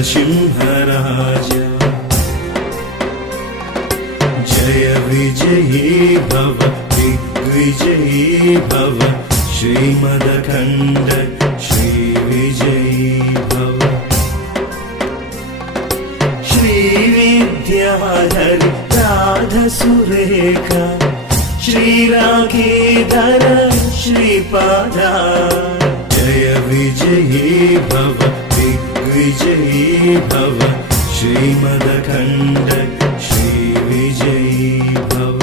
नरसिंहराजा जय विजयी भव दिग्विजयी भव श्रीमदखण्ड श्रीविजयी भव श्रीविद्याधर राधसुरेखा श्रीराघीधर श्रीपादा जय विजयी भव दिग्विजयी भव श्रीमदखण्ड श्रीविजयी भव।